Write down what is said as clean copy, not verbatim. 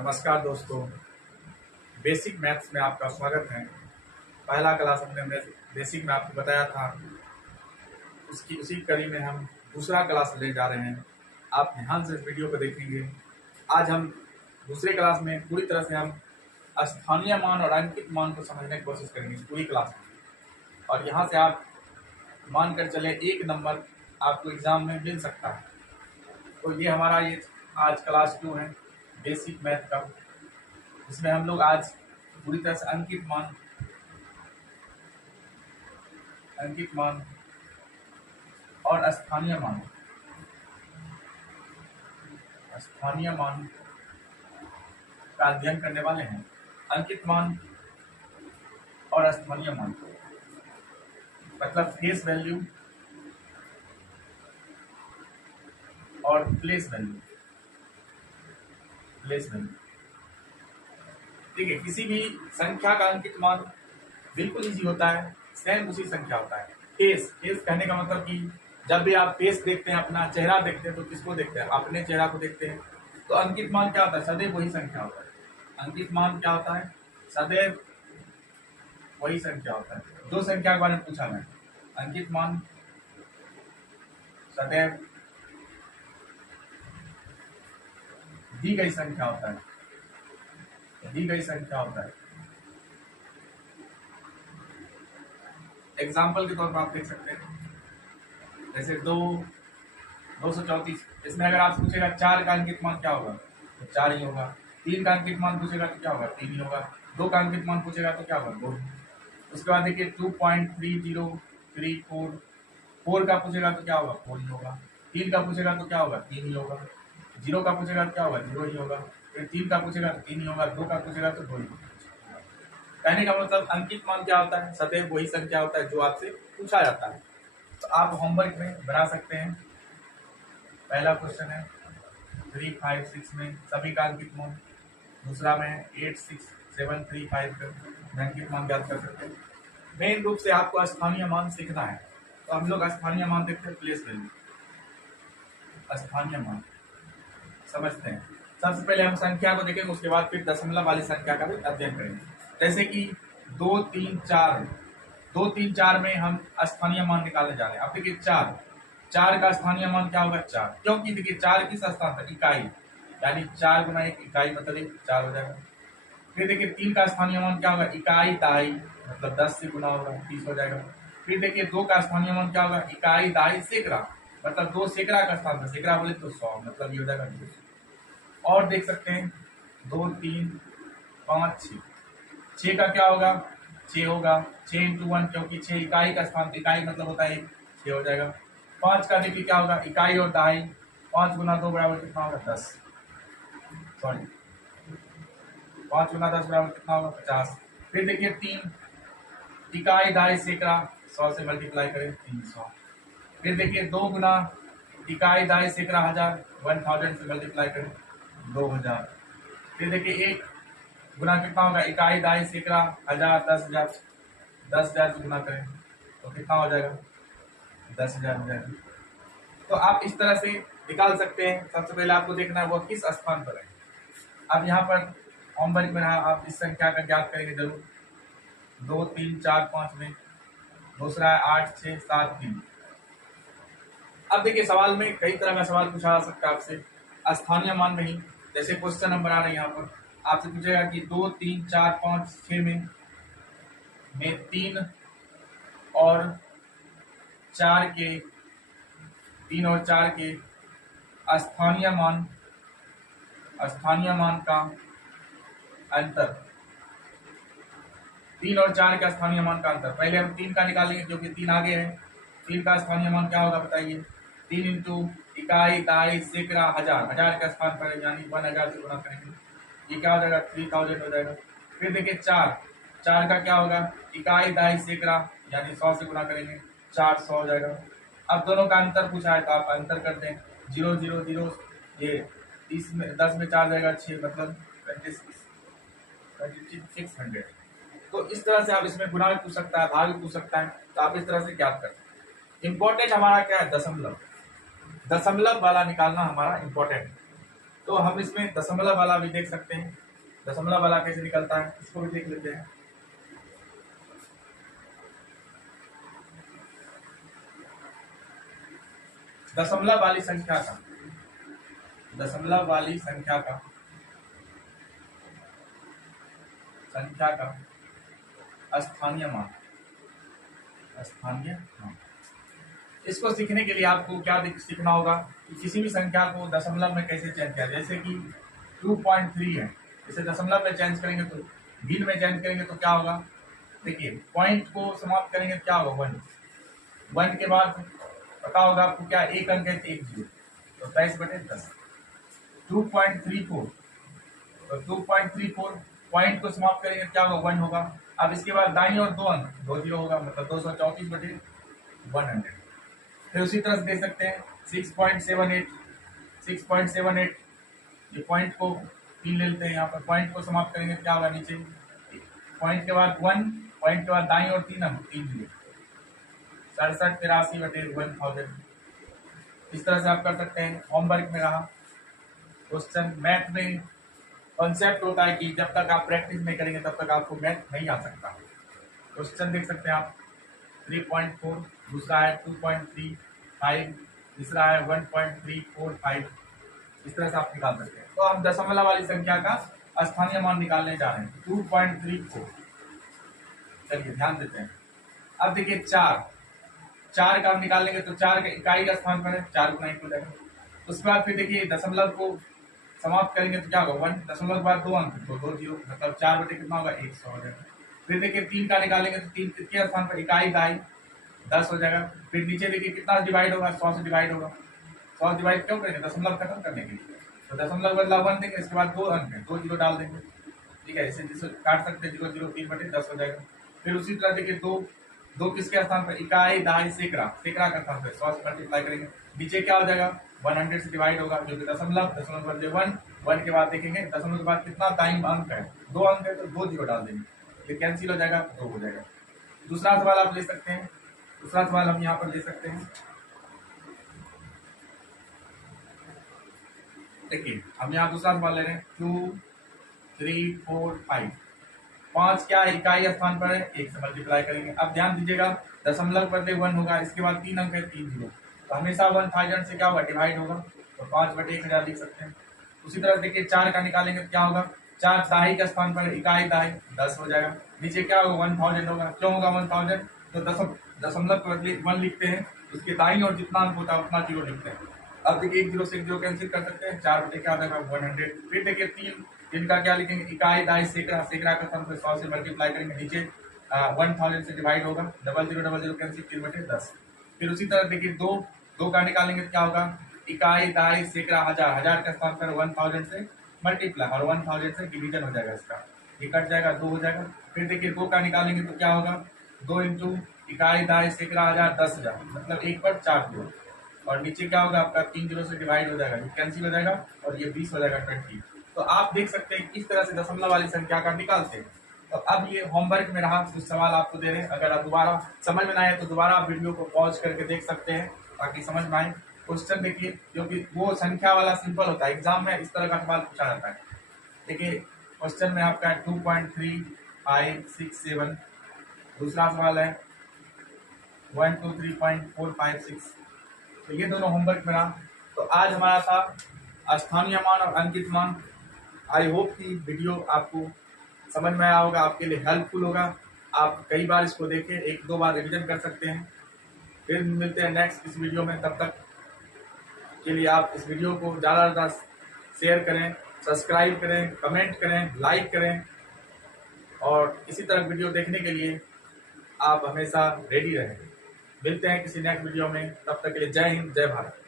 नमस्कार दोस्तों, basic maths में आपका स्वागत है। पहला क्लास हमने बेसिक में आपको बताया था, उसकी उसी कड़ी में हम दूसरा क्लास ले जा रहे हैं। आप ध्यान से इस वीडियो को देखेंगे। आज हम दूसरे क्लास में पूरी तरह से हम स्थानीय मान और अंकित मान को समझने की कोशिश करेंगे पूरी क्लास में, और यहाँ से आप मान कर चले 1 नंबर आपको एग्जाम में मिल सकता है। तो ये हमारा ये आज क्लास 2 है बेसिक मैथ का। इसमें हम लोग आज पूरी तरह से अंकित मान और स्थानीय मान का अध्ययन करने वाले हैं। अंकित मान और स्थानीय मान मतलब फेस वैल्यू और प्लेस वैल्यू। ठीक है, किसी भी संख्या का अंकित मान बिल्कुल इजी होता है, सेम उसी संख्या होता है। फेस कहने का मतलब कि जब भी आप फेस देखते हैं, अपना चेहरा देखते हैं, तो किसको देखते हैं? अपने चेहरा को देखते हैं। तो अंकित मान क्या होता है? सदैव वही संख्या होता है। अंकित मान क्या होता है? सदैव वही संख्या होता है। जो संख्या के बारे में पूछा मैं, अंकित मान सदैव दी गई संख्या होता है। एग्जाम्पल के तौर पर आप देख सकते हैं, जैसे 234। इसमें अगर आप पूछेगा 4 का अंकित मान क्या होगा, तो 4 ही होगा। 3 का अंकित मान पूछेगा तो क्या होगा? 3 ही होगा। 2 का अंकित मान पूछेगा तो क्या होगा? 2। उसके बाद देखिए 2.3034। 4 का पूछेगा तो क्या होगा? 4 ही होगा। 3 का पूछेगा तो क्या होगा? 3 ही होगा। 0 का पूछेगा तो क्या होगा? 0 ही होगा। फिर 3 का पूछेगा तो 3 ही होगा। 2 का पूछेगा तो 2 ही होगा। कहने का मतलब अंकित मान क्या होता है? सदैव वही संख्या होता है जो आपसे पूछा जाता है। तो आप होमवर्क में बना सकते हैं। पहला क्वेश्चन है 356 में सभी का अंकित मान, दूसरा में 86735 का अंकित मान ज्ञात कर सकते हैं। मेन रूप से आपको स्थानीय मान सीखना है, तो हम लोग स्थानीय मान देखते हैं। प्लेस वैल्यू, स्थानीय मान समझते हैं। सबसे पहले हम संख्या को देखेंगे, उसके बाद फिर दशमलव वाली संख्या का भी अध्ययन करेंगे। जैसे कि 2 3 4 में हम स्थानीय मान निकालने जा रहे हैं। अब देखिए 4 का स्थानीय मान क्या होगा? 4, क्योंकि देखिए 4 किस स्थान पर? इकाई, यानी 4 गुना 1 इकाई मतलब 4 हो जाएगा। फिर देखिए 3 का स्थानीय मान क्या होगा? इकाई दाई मतलब 10 से गुना होगा, 30 हो जाएगा। फिर देखिए 2 का स्थानीय मान क्या होगा? इकाई दाई सैकड़ा मतलब 2 सैकड़ा का स्थान पर, सैकड़ा बोले तो 100 मतलब ये हो जाएगा 200। और देख सकते हैं 2 3 5 6 का क्या होगा? 6 होगा। 6 × 1 क्योंकि 6 इकाई का स्थान, इकाई मतलब होता है 1, 6 हो जाएगा। 5 का देखिए क्या होगा? इकाई और दहाई, 5 गुना 2 बराबर कितना होगा? 10। सॉरी 5 गुना 10 बराबर कितना होगा? 50। फिर देखिए 3 इकाई दहाई सैकड़ा, 100 से मल्टीप्लाई करें 300। फिर देखिए 2 गुना इकाई दहाई सैकड़ा 1000, 1000 से मल्टीप्लाई करें 2000। फिर देखिए 1 गुना कितना होगा? इकाई दहाई सैकड़ा 1000, 10,000, 10,000 से गुना करें तो कितना हो जाएगा? 10,000 हो जाएगा। तो आप इस तरह से निकाल सकते हैं। सबसे पहले आपको देखना है वो किस स्थान पर है। अब यहाँ पर होमवर्क में आप इस संख्या का ज्ञात करेंगे जरूर। 2 3 4 5 में दूसरा है 8 6 7 3। अब देखिए सवाल में कई तरह का सवाल पूछा जा सकता है आपसे स्थानीय मान में ही। जैसे क्वेश्चन नंबर आ रहे हैं यहाँ पर, आपसे पूछेगा कि 2 3 4 5 6 में 3 और 4 के स्थानीय मान का अंतर। 3 और 4 के स्थानीय मान का अंतर। पहले हम 3 का निकालेंगे क्योंकि 3 आगे है। 3 का स्थानीय मान क्या होगा बताइए? 3 इंटू इकाई दहाई सैकड़ा 1000 के स्थान पर है, यानी 1000 से गुना करेंगे, ये क्या हो जाएगा? 3000 हो जाएगा। फिर देखिए 4 का क्या होगा? इकाई दहाई सैकड़ा यानी 100 से गुना करेंगे, 400 हो जाएगा। अब दोनों का अंतर पूछा है तो आप अंतर कर दें, 0 0 0, ये 10 में 4 जाएगा 6 मतलब 2600। तो इस तरह से आप इसमें गुना भी पूछ सकता है, भाग भी पूछ सकता है, तो आप इस तरह से ज्ञात कर सकते हैं। इंपॉर्टेंट हमारा क्या है? दशमलव वाला निकालना हमारा इंपॉर्टेंट है। तो हम इसमें दशमलव वाला भी देख सकते हैं, दशमलव वाला कैसे निकलता है इसको भी देख लेते हैं। दशमलव वाली संख्या का, दशमलव वाली संख्या का स्थानीय मान, स्थानीय मान। इसको सीखने के लिए आपको क्या सीखना होगा कि किसी भी संख्या को दशमलव में कैसे चेंज किया। जैसे कि 2.3 है, इसे दशमलव में चेंज करेंगे तो भिन्न में चेंज करेंगे तो क्या होगा, देखिए पॉइंट को समाप्त करेंगे तो क्या होगा 1, 1 के बाद पता होगा आपको क्या, एक अंक है 1 0, तो 23/10। 2.34, तो 2.34 पॉइंट को समाप्त करेंगे तो क्या होगा 1 होगा। अब इसके बाद दाईं और 2 अंक 2 0 होगा, मतलब 234/100। फिर उसी तरह से देख सकते हैं 6.78, 6.78 ये पॉइंट को 3 ले लेते हैं, यहाँ पर पॉइंट को समाप्त करेंगे क्या होगा, नीचे पॉइंट के बाद 1, पॉइंट के बाद दाईं और 3 अंक 3 0, 67/83/1000। इस तरह से आप कर सकते हैं। होमवर्क में रहा क्वेश्चन, मैथ में कॉन्सेप्ट होता है कि जब तक आप प्रैक्टिस नहीं करेंगे तब तक आपको मैथ नहीं आ सकता। क्वेश्चन देख सकते हैं आप 3.4, दूसरा है 2.35, तीसरा है 1.345। इस तरह से आप निकाल सकते हैं। तो हम दशमलव वाली संख्या का स्थानीय मान निकालने जा रहे हैं 2.34। चलिए ध्यान देते हैं। अब देखिए 4 का हम निकालेंगे तो 4 के इकाई का स्थान पर है, 4 गुना 1 हो जाएगा। उसके बाद फिर देखिए दशमलव को समाप्त करेंगे तो क्या होगा 1, दशमलव के बाद 2 अंक तो 2 0, मतलब 4 बटे कितना होगा 100 हो जाएगा। फिर देखिए 3 का निकालेंगे तो 3 कितने स्थान पर, इकाई दाई 10 हो जाएगा। फिर नीचे देखिए कितना डिवाइड होगा, 100 से डिवाइड होगा। 100 डिवाइड क्यों करेंगे, दशमलव खत्म करने के लिए। तो दशमलव बदला 1 देंगे, इसके बाद 2 अंक है 2 0 डाल देंगे, ठीक है। इसे काट सकते हैं, 0 0 3/10 हो जाएगा। फिर उसी तरह देखिए 2 किसके स्थान पर, इकाई दाई सैकड़ा का स्थान पर 100 से मल्टीप्लाई करेंगे, नीचे क्या हो जाएगा 100 से डिवाइड होगा, जो कि दशमलव बदले 1 के बाद देखेंगे दशमलव के बाद कितना दाईं अंक है, 2 अंक है तो 2 0 डाल देंगे, ये कैंसिल हो जाएगा, 2 हो जाएगा। दूसरा सवाल आप ले सकते हैं, दूसरा सवाल हम यहाँ पर ले सकते हैं। देखिए हम यहाँ दूसरा सवाल ले रहे हैं 2 3 4 5। 5 क्या है, इकाई स्थान पर है, 1 से मल्टीप्लाई करेंगे। अब ध्यान दीजिएगा दशमलव बदले 1 होगा, इसके बाद 3 अंक है 3 0, तो हमेशा 1000 से क्या होगा डिवाइड होगा, तो 5/1000 लिख सकते हैं। उसी तरह देखिए 4 का निकालेंगे तो क्या होगा, 4 दाई का स्थान पर, इकाई दाई 10 हो जाएगा, नीचे क्या होगा 1000 होगा। क्यों होगा 1000, तो दशमलव के बदले 1 लिखते हैं, उसके दाई और जितना अंक होता है उतना 0 लिखते हैं। अब देखिए 1 0 से 1 0 कैंसिल कर सकते हैं, 4 बटे क्या आ जाएगा 100। फिर देखिए 3 का क्या लिखेंगे, इकाई दाई सैकड़ा का स्थान पर 100 से मल्टीप्लाई करेंगे, नीचे 1000 से डिवाइड होगा, 0000 कैंसिल 3/10। फिर उसी तरह देखिए 2 का निकालेंगे तो क्या होगा, इकाई दाई सैकड़ा 1000 के स्थान पर 1000 से मल्टीप्लाई और 1000 से डिवीजन हो जाएगा, इसका ये कट जाएगा 2 हो जाएगा। फिर देखिए 2 का निकालेंगे तो क्या होगा, 2 इंटू इकाई दाई सैकड़ा 1000 10,000, मतलब 1 पर 4 0, और नीचे क्या होगा आपका 3 0 से डिवाइड हो जाएगा, ये कैंसिल हो जाएगा और ये 20 हो जाएगा 20। तो आप देख सकते हैं किस तरह से दशमलव वाली संख्या का निकालते हैं। तो अब ये होमवर्क में रहा, कुछ सवाल आपको दे रहे हैं, अगर आप दोबारा समझ में ना आए तो दोबारा आप वीडियो को पॉज करके देख सकते हैं ताकि समझ में आए। क्वेश्चन देखिए, क्योंकि वो संख्या वाला सिंपल होता है, एग्जाम में इस तरह का सवाल पूछा जाता है। देखिए क्वेश्चन में आपका 2.3567, दूसरा सवाल है 123.456। तो ये दोनों होमवर्क में रहा। तो आज हमारा था स्थानीय मान और अंकित मान। आई होप कि वीडियो आपको समझ में आया होगा, आपके लिए हेल्पफुल होगा। आप कई बार इसको देखें, 1-2 बार रिवीजन कर सकते हैं। फिर मिलते हैं नेक्स्ट इस वीडियो में, तब तक के लिए आप इस वीडियो को ज़्यादा से ज़्यादा शेयर करें, सब्सक्राइब करें, कमेंट करें, लाइक करें, और इसी तरह वीडियो देखने के लिए आप हमेशा रेडी रहें। मिलते हैं किसी नेक्स्ट वीडियो में, तब तक के लिए जय हिंद, जय भारत।